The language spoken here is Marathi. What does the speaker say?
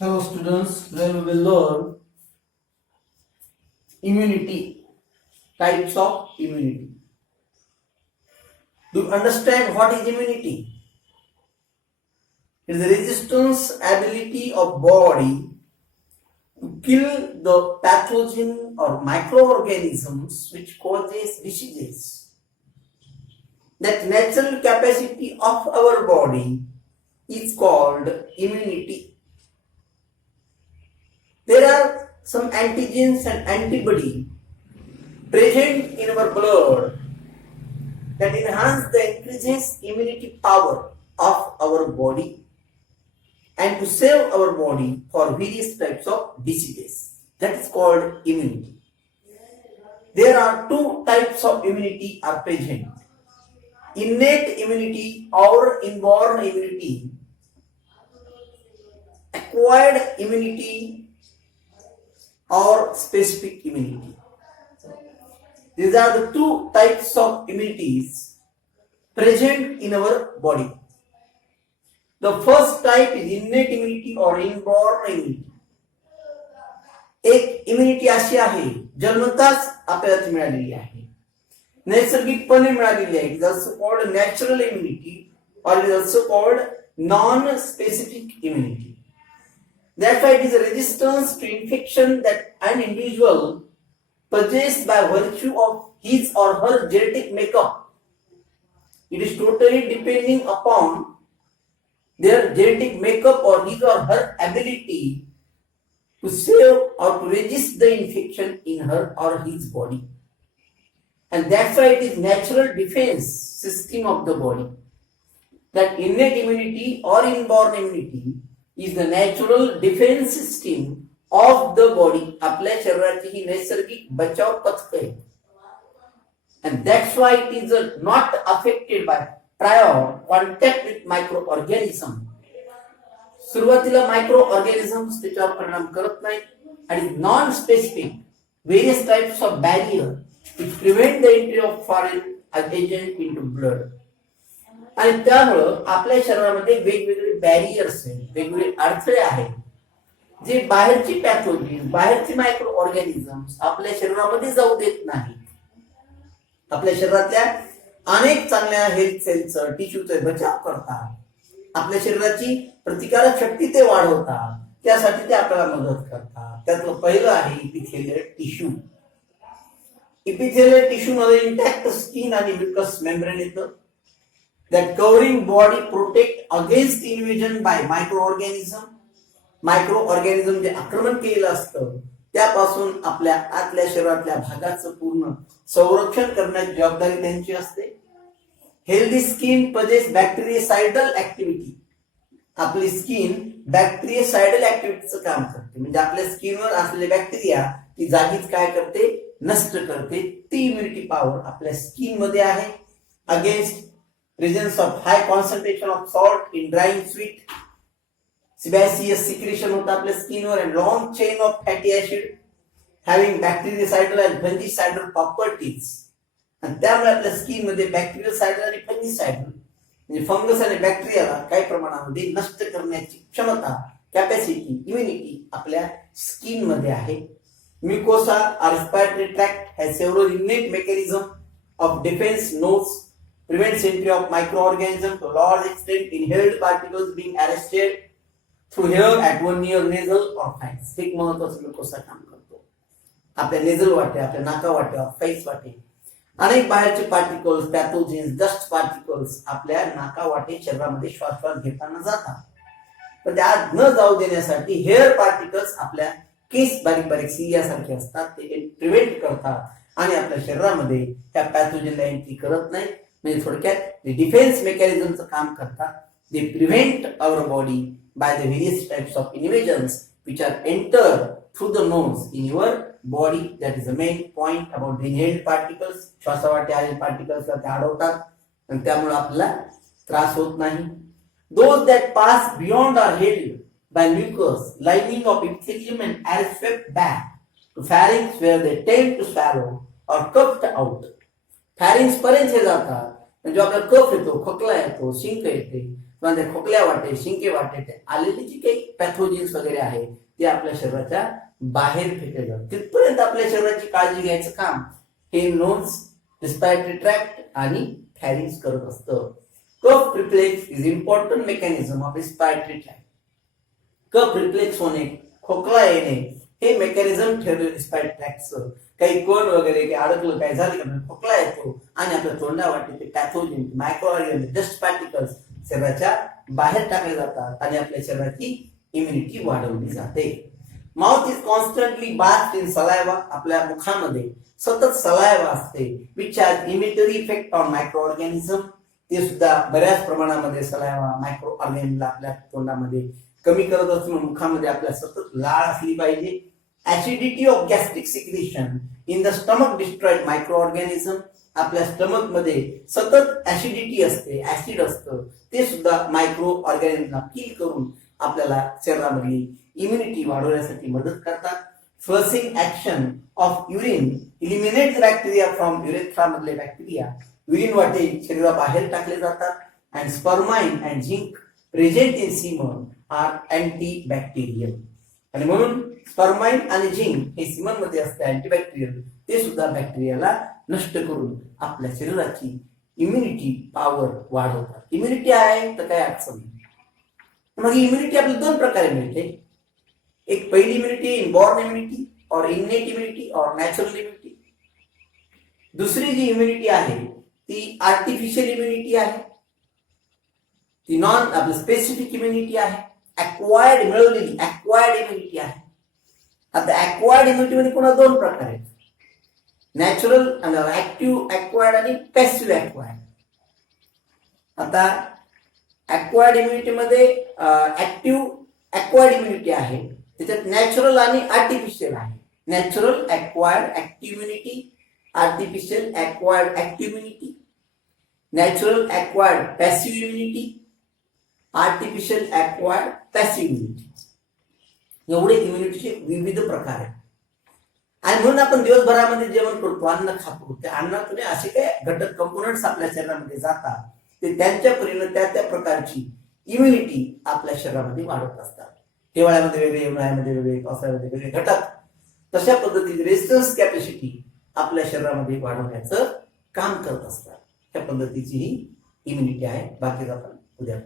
Hello students, today we will learn immunity, types of immunity. Do you understand what is immunity? It is the resistance ability of body to kill the pathogen or microorganisms which causes diseases. That natural capacity of our body is called immunity. There are some antigens and antibody present in our blood that enhance the increases immunity power of our body and to save our body for various types of diseases. That is called immunity. There are two types of immunity are present. Innate immunity or inborn immunity, acquired immunity or specific immunity. These are the two types of immunities present in our body. The first type is innate immunity or inborn immunity. एक इम्युनिटी अशी आहे जन्मताच आपल्याला ती मिळालेली आहे, नैसर्गिकपणे मिळालेली आहे. It is also called natural immunity or it is also called non-specific immunity. That's why it is a resistance to infection that an individual possesses by virtue of his or her genetic makeup. It is totally depending upon their genetic makeup or his or her ability to save or to resist the infection in her or his body. And that's why it is natural defense system of the body. That innate immunity or inborn immunity is the natural defense system of the body. आपल्या शरीराची ही नैसर्गिक बचाव पथक आहे. And that's why it is not affected by prior contact with microorganism. सुरुवातीला मायक्रोऑर्गॅनिझम्स त्याच्यावर परिणाम करत नाहीत आणि non specific various types of barrier which prevent the entry of foreign agent into blood. आणि त्यामुळं आपल्या शरीरामध्ये वेगवेगळे बॅरियर्स आहेत, वेगवेगळे अडथळे आहेत, जे बाहेरची पॅथोजन, बाहेरची मायक्रो ऑर्गॅनिझम्स आपल्या शरीरामध्ये जाऊ देत नाहीत. आपल्या शरीरातल्या अनेक चांगल्या हेल्थ सेल्सचं, टिश्यूचे बचाव करतात. आपल्या शरीराची प्रतिकारक शक्ती ते वाढवतात. त्यासाठी ते आपल्याला मदत करतात. त्यातलं पहिलं आहे इपिथेलियल टिश्यू. इपिथेलियल टिश्यू मध्ये इंटॅक्ट स्किन आणि म्युकस मेम्ब्रेन येतं. That covering body protect against invasion by microorganism. मायक्रोऑर्गॅनिझम जे आक्रमण केलेलं असतं त्यापासून आपल्या आतल्या शरीरातल्या भागाचं पूर्ण संरक्षण करण्याची जबाबदारी त्यांची असते. Healthy skin possesses bactericidal activity. आपली स्किन बॅक्टेरियासाइडल ऍक्टिव्हिटीचं काम करते. म्हणजे आपल्या स्किनवर असलेले बॅक्टेरिया ती जागीच काय करते, नष्ट करते. ती इम्युनिटी पॉवर आपल्या स्किन मध्ये आहे. Against presence of high concentration of salt in drying sweet, sebaceous secretion होता आपल्या स्किनवर, and long chain of fatty acid having bactericidal and fungicidal properties. आणि त्यामुळे आपल्या स्किन मध्ये बॅक्टेरियासाइडल आणि फंगिसाइडल म्हणजे फंगस आणि बॅक्टेरियाला काही प्रमाणामध्ये नष्ट करण्याची क्षमता, कॅपॅसिटी, इम्युनिटी आपल्या स्किन मध्ये आहे. म्युकोसा or respiratory tract has several innate mechanism of defense. Nose prevents entry of microorganisms to large extent. Inhaled particles being arrested through air at one near nasal or face. एक महत्वाचं म्युकोसा काम करतो. आपल्या नेझल वाटे, आपल्या नाका वाटे, फेस वाटे अनेक बाहेरचे पार्टिकल्स, पॅथोजेन्स, डस्ट पार्टिकल्स आपल्या नाका वाटे शरीरामध्ये श्वास घेताना जातात. पण त्या न जाऊ देण्यासाठी हेअर पार्टिकल्स आपल्या केस बारीक बारीक सिलियासारखे असतात, ते प्रिव्हेंट करतात आणि आपल्या शरीरामध्ये त्या पॅथोजनला एंट्री करत नाही. म्हणजे थोडक्यात डिफेन्स मेकॅनिझमचं काम करतात. They prevent our body by the various types of invasions which are enter through the nose in your body. That is the main point about the inhaled particles. श्वासावाटे आलेले पार्टिकल्सला ते अडवतात आणि त्यामुळे आपल्याला त्रास होत नाही. Those that pass beyond are held by mucous lining of epithelium and are swept back to pharynx where they tend to swallow or coughed out. Pharynx पर्यंत हे जातात म्हणजे आपल्याला कफ येतो, खोकला येतो, शिंक येते, किंवा त्या खोकल्या वाटे शिंके वाटे ते आलेली जी काही पॅथोजिन्स वगैरे आहे ते आपल्या शरीराच्या बाहेर फेकले जातात. तिथपर्यंत आपल्या शरीराची काळजी घ्यायचं काम हे नोज, रिस्पायरेटरी ट्रॅक्ट आणि फॅरिंग्स करत असतं. Cough reflex is important mechanism of respiratory tract. Cough reflex होणे, खोकला येणे हे मेकॅनिझम ठरलं रिस्पायरेटरी ट्रॅक्टचं. काही कोण वगैरे काही अडकलं, काय झालं का खोकला येतो आणि आपल्या तोंडावाटे ते पॅथोजिन, मायक्रो ऑर्गॅनिझम, डस्ट पार्टिकल्स शरीराच्या बाहेर टाकले जातात आणि आपल्या शरीराची इम्युनिटी वाढवली जाते. Mouth is constantly bath in saliva. आपल्या मुखामध्ये सतत सलायवा असते which has inhibitory effect on microorganism. ते सुद्धा बऱ्याच प्रमाणामध्ये सलायवा मायक्रो ऑर्गॅनिझमला आपल्या तोंडामध्ये कमी करत असतो. मुखामध्ये आपल्या सतत लाळ असली पाहिजे. Acidity of gastric secretion in the stomach destroyed micro organism. आपल्या स्टमक मध्ये सतत ऍसिडिटी असते, ऍसिड असतं, ते सुद्धा मायक्रो ऑर्गॅनिझमला किल करून आपल्याला शरीरामधली इम्युनिटी वाढवण्यासाठी मदत करतात. Flushing action of urine eliminate bacteria from urethra मधले बॅक्टेरिया युरिन वाटे शरीराबाहेर टाकले जातात. And spermine and zinc present in semen are antibacterial. आणि म्हणून स्पर्माइन आणि झिंक हे सीमन मध्ये असते अँटीबॅक्टेरियल. ते सुद्धा बॅक्टेरियाला नष्ट करून आपल्या शरीराची इम्युनिटी पॉवर वाढवतात. इम्युनिटी आहे तर काय अडचण नाही. मग इम्युनिटी आपल्याला दोन प्रकारे मिळते. एक पहिली इम्युनिटी इनबॉर्न इम्युनिटी और इनेट इम्युनिटी और नॅचरल इम्युनिटी. दुसरी जी इम्युनिटी आहे ती आर्टिफिशियल इम्युनिटी आहे. ती नॉन आपली स्पेसिफिक इम्युनिटी आहे. अक्वायर्ड मिळवलेली अक्वायर्ड इम्युनिटी आहे. आता अक्वायर्ड इम्युनिटी मध्ये पुन्हा दोन प्रकार आहेत. नॅचरल आणि ऍक्टिव्ह अक्वायर्ड आणि पॅसिव्ह अक्वायर्ड. आता अक्वायर्ड इम्युनिटी मध्ये ऍक्टिव्ह अक्वायर्ड इम्युनिटी आहे, त्याच्यात नॅचरल आणि आर्टिफिशियल आहे. Natural acquired active immunity, artificial acquired active immunity, natural acquired passive immunity, artificial acquired passive immunity. एवढे इम्युनिटीचे विविध प्रकार आहेत. आणि म्हणून आपण दिवसभरामध्ये जेवण करतो, अन्न खातो, त्या अन्नातून असे काही घटक कंपोनंट्स आपल्या शरीरामध्ये जातात, ते त्यांच्या परीने त्या प्रकारची इम्युनिटी आपल्या शरीरामध्ये वाढवत असतात. हिवाळ्यामध्ये वेगळे, उन्हाळ्यामध्ये वेगळे, पावसाळ्यामध्ये वेगळे घटक तशा पद्धतीने रेजिस्टन्स कॅपॅसिटी आपल्या शरीरामध्ये वाढवण्याचं काम करत असतात. त्या पद्धतीची ही इम्युनिटी आहे. बाकी आपण उद्या